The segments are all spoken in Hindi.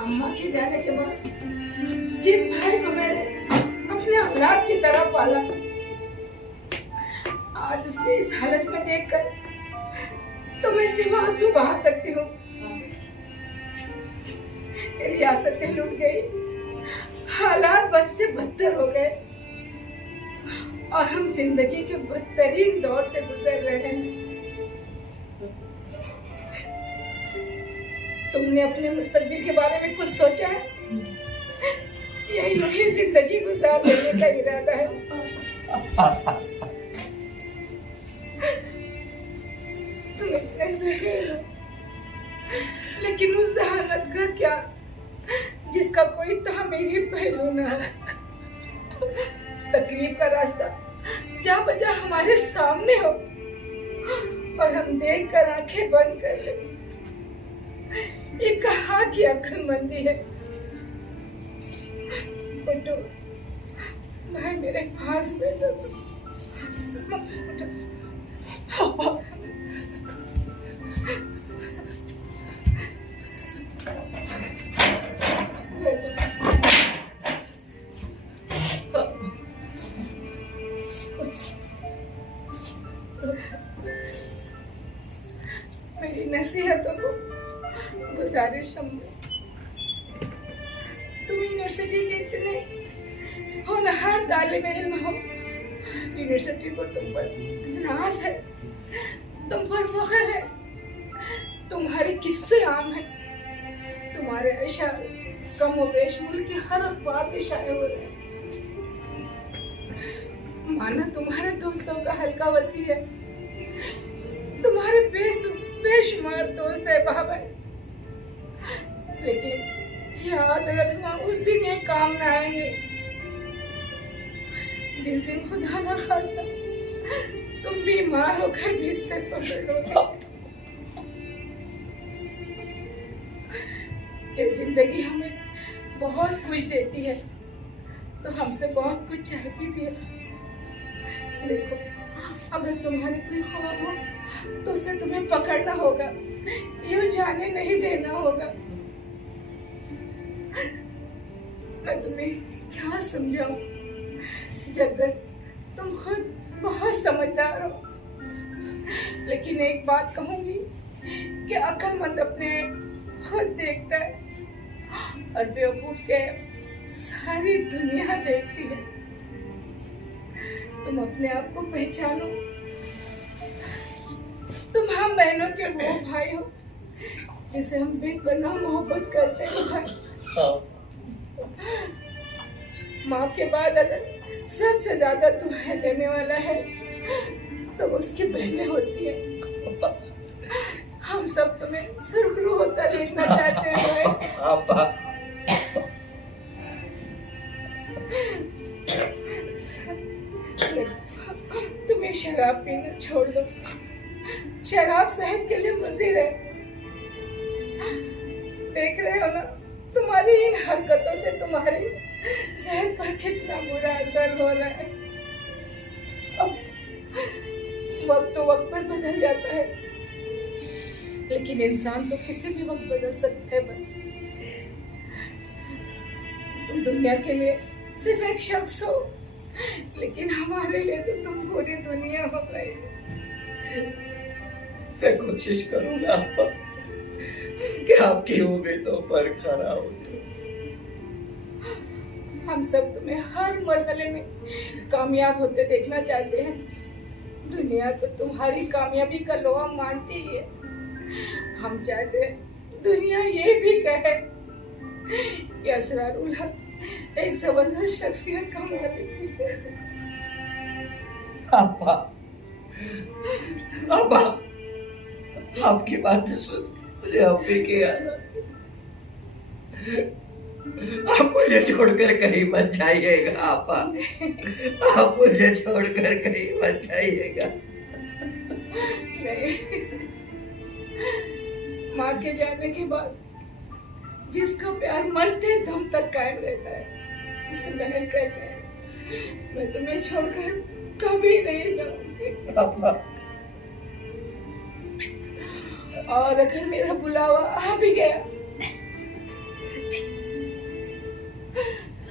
अम्मा के जाने के बाद जिस भाई को मैंने अपने औलाद की तरह पाला, आज उसे इस हालत में देखकर तो मैं सिर्फ आंसू बहा सकती हूँ। रियासतें लुट गई, हालात बस से बदतर हो गए और हम जिंदगी के बदतरीन दौर से गुजर रहे हैं। तुमने अपने मुस्तकबिल के बारे में कुछ सोचा है या यूं ही जिंदगी गुजार देने का इरादा है? तुम इतने सही हो, लेकिन उस जहानत का क्या जिसका कोई तामीरी पहलू न हो। तकरीब का रास्ता जा बजा हमारे सामने हो और हम देख कर आंखें बंद कर ले। ये कहाँ की अक्लमंदी है? उठो भाई, मेरे पास बैठो। उठो। मेरी नसीहतों को गुजारिश हम, तुम यूनिवर्सिटी के इतने होनहार तालिब इल्म हो, यूनिवर्सिटी को तुम पर नाज है, तुम पर फख्र है, तुम्हारे किस्से आम हैं, तुम्हारे अशार कम व बेश मुल्क के हर अखबार में शाये हो रहे हैं। माना तुम्हारे दोस्तों का हल्का वसी है, तुम्हारे बेशुमार दोस्त है बाबा, लेकिन याद रखना उस दिन ये काम न आएंगे जिस दिन खुदा ना खास्ता तुम बीमार होकर बिस्तर पर बैठोगे। ये जिंदगी हमें बहुत कुछ देती है तो हमसे बहुत कुछ चाहती भी है। देखो, अगर तुम्हारे कोई ख्वाब हो तो उसे तुम्हें पकड़ना होगा, यूं जाने नहीं देना होगा। मैं तुम्हें क्या समझाऊं जगत, तुम खुद बहुत समझदार हो, लेकिन एक बात कहूंगी कि अक्लमंद अपने खुद देखता है और बेवकूफ के सारी दुनिया देखती है। तुम अपने आप को पहचानो, तुम हम बहनों के वो भाई हो जिसे हम बेपनाह मोहब्बत करते हैं भाई। माँ के बाद अगर सबसे ज्यादा तुम्हें देने वाला है तो वो उसकी बहनें होती है। हम सब तुम्हें सुरखरू होता देखना चाहते हैं भाई। तुम्हें शराब पीना छोड़ दो, शराब सेहत के लिए मुज़िर है। देख रहे हो ना, तुम्हारी इन हरकतों से तुम्हारी सेहत पर कितना बुरा असर हो रहा है। वक्त तो वक्त पर बदल जाता है, लेकिन इंसान तो किसी भी वक्त बदल सकता है भाई। तुम दुनिया के लिए सिर्फ एक शख्स हो, लेकिन हमारे लिए तो तुम पूरी दुनिया हो गई। मैं कोशिश करूंगा कि आपकी उम्मीदों पर खरा उतरूं। हम सब तुम्हें हर मरहले में कामयाब होते देखना चाहते हैं। दुनिया तो तुम्हारी कामयाबी का लोहा मानती ही है। हम चाहते हैं दुनिया ये भी कहे कि असरारुल हक एक जबरदस्त शख्सियत का मालिक है। अब्बा, आपकी बातें सुन मुझे अब्बे के याद आते। आप मुझे छोड़कर कहीं मत जाइएगा आपा, आप मुझे छोड़कर कहीं मत जाइएगा। नहीं, माँ के जाने के बाद जिसका प्यार मरते दम तक कायम रहता है उसे बहन कहते हैं। मैं तुम्हें छोड़कर कभी नहीं जाऊंगी। और अगर मेरा बुलावा आ भी गया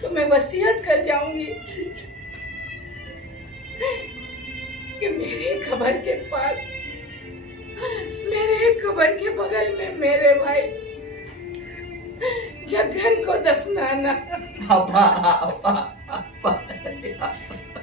तुम्हें वसीयत कर जाऊंगी कि मेरे कब्र के पास, मेरे कब्र के बगल में मेरे भाई जगन को दफनाना। आपा आपा आपा